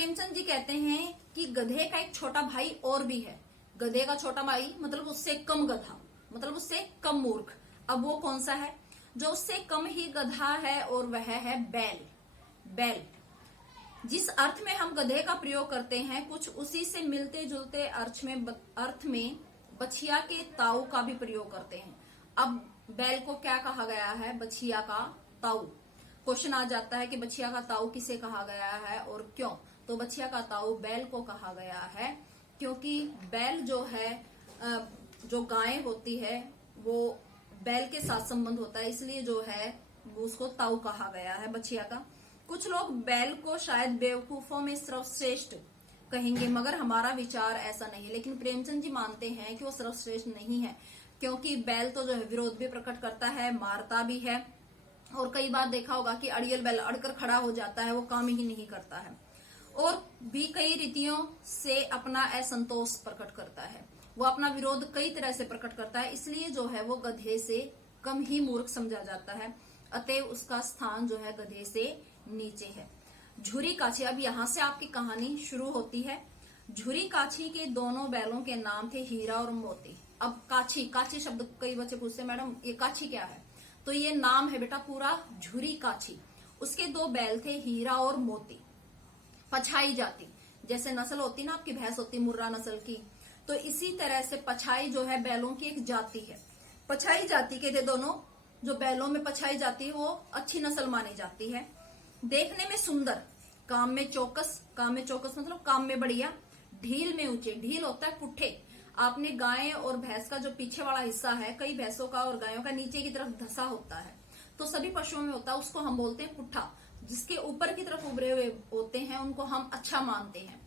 प्रेमचंद जी कहते हैं कि गधे का एक छोटा भाई और भी है। गधे का छोटा भाई मतलब उससे कम गधा, मतलब उससे कम मूर्ख। अब वो कौन सा है? जो उससे कम ही गधा है और वह है बैल। बैल जिस अर्थ में हम गधे का प्रयोग करते हैं, कुछ उसी से मिलते जुलते अर्थ में बछिया के ताऊ का भी प्रयोग करते हैं। अब बैल को क्या कहा गया है? बछिया का ताऊ। क्वेश्चन आ जाता है कि बछिया का ताऊ किसे कहा गया है और क्यों? तो बछिया का ताऊ बैल को कहा गया है क्योंकि बैल जो है, जो गाय होती है वो बैल के साथ संबंध होता है, इसलिए जो है उसको ताऊ कहा गया है बछिया का। कुछ लोग बैल को शायद बेवकूफों में सर्वश्रेष्ठ कहेंगे, मगर हमारा विचार ऐसा नहीं है। लेकिन प्रेमचंद जी मानते हैं कि वो सर्वश्रेष्ठ नहीं है, क्योंकि बैल तो जो है विरोध भी प्रकट करता है, मारता भी है, और कई बार देखा होगा कि अड़ियल बैल अड़कर खड़ा हो जाता है, वो काम ही नहीं करता है, और भी कई रीतियों से अपना असंतोष प्रकट करता है। वो अपना विरोध कई तरह से प्रकट करता है, इसलिए जो है वो गधे से कम ही मूर्ख समझा जाता है। अतएव उसका स्थान जो है गधे से नीचे है। झुरी काछी, अब यहाँ से आपकी कहानी शुरू होती है। झुरी काछी के दोनों बैलों के नाम थे हीरा और मोती। अब काछी, काछी शब्द कई बच्चे पूछते मैडम ये काछी क्या है? तो ये नाम है बेटा पूरा झुरी काछी। उसके दो बैल थे हीरा और मोती। पछाई जाति, जैसे नस्ल होती ना आपकी भैंस होती मुर्रा नस्ल की, तो इसी तरह से पछाई जो है बैलों की एक जाति है। पछाई जाति के थे दोनों। जो बैलों में पछाई जाती है वो अच्छी नस्ल मानी जाती है। देखने में सुंदर, काम में चौकस, काम में चौकस मतलब काम में बढ़िया, ढील में ऊंचे। ढील होता है पुट्ठे। आपने गाय और भैंस का जो पीछे वाला हिस्सा है, कई भैंसों का और गायों का नीचे की तरफ धसा होता है, तो सभी पशुओं में होता है, उसको हम बोलते हैं पुट्ठा। जिसके ऊपर की तरफ उभरे हुए होते हैं उनको हम अच्छा मानते हैं।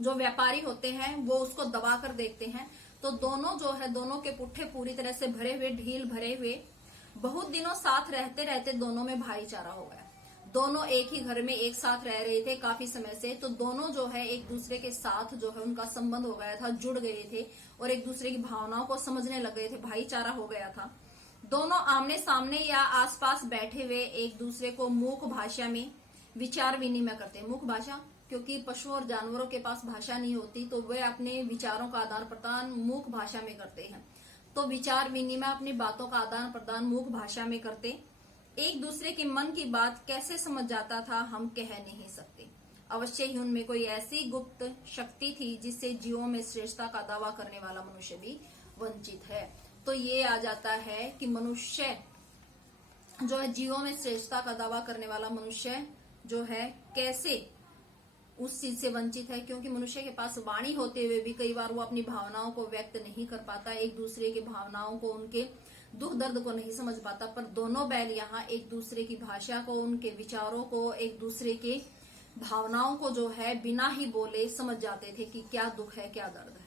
जो व्यापारी होते हैं वो उसको दबा कर देखते हैं। तो दोनों जो है, दोनों के पुट्ठे पूरी तरह से भरे हुए, ढील भरे हुए। बहुत दिनों साथ रहते रहते दोनों में भाईचारा हो गया। दोनों एक ही घर में एक साथ रह रहे थे काफी समय से, तो दोनों जो है एक दूसरे के साथ जो है उनका संबंध हो गया था, जुड़ गए थे और एक दूसरे की भावनाओं को समझने लग गए थे, भाईचारा हो गया था। दोनों आमने सामने या आसपास बैठे हुए एक दूसरे को मूक भाषा में विचार विनिमय करते हैं। मूक भाषा क्योंकि पशुओं और जानवरों के पास भाषा नहीं होती, तो वे अपने विचारों का आदान प्रदान मूक भाषा में करते हैं। तो विचार विनिमय, अपनी बातों का आदान प्रदान मूक भाषा में करते। एक दूसरे के मन की बात कैसे समझ जाता था हम कह नहीं सकते। अवश्य ही उनमें कोई ऐसी गुप्त शक्ति थी जिससे जीवों में श्रेष्ठता का दावा करने वाला मनुष्य भी वंचित है। तो ये आ जाता है कि मनुष्य जो है, जीवों में श्रेष्ठता का दावा करने वाला मनुष्य जो है कैसे उस चीज से वंचित है, क्योंकि मनुष्य के पास वाणी होते हुए भी कई बार वो अपनी भावनाओं को व्यक्त नहीं कर पाता, एक दूसरे की भावनाओं को, उनके दुख दर्द को नहीं समझ पाता। पर दोनों बैल यहाँ एक दूसरे की भाषा को, उनके विचारों को, एक दूसरे के भावनाओं को जो है बिना ही बोले समझ जाते थे कि क्या दुख है क्या दर्द है।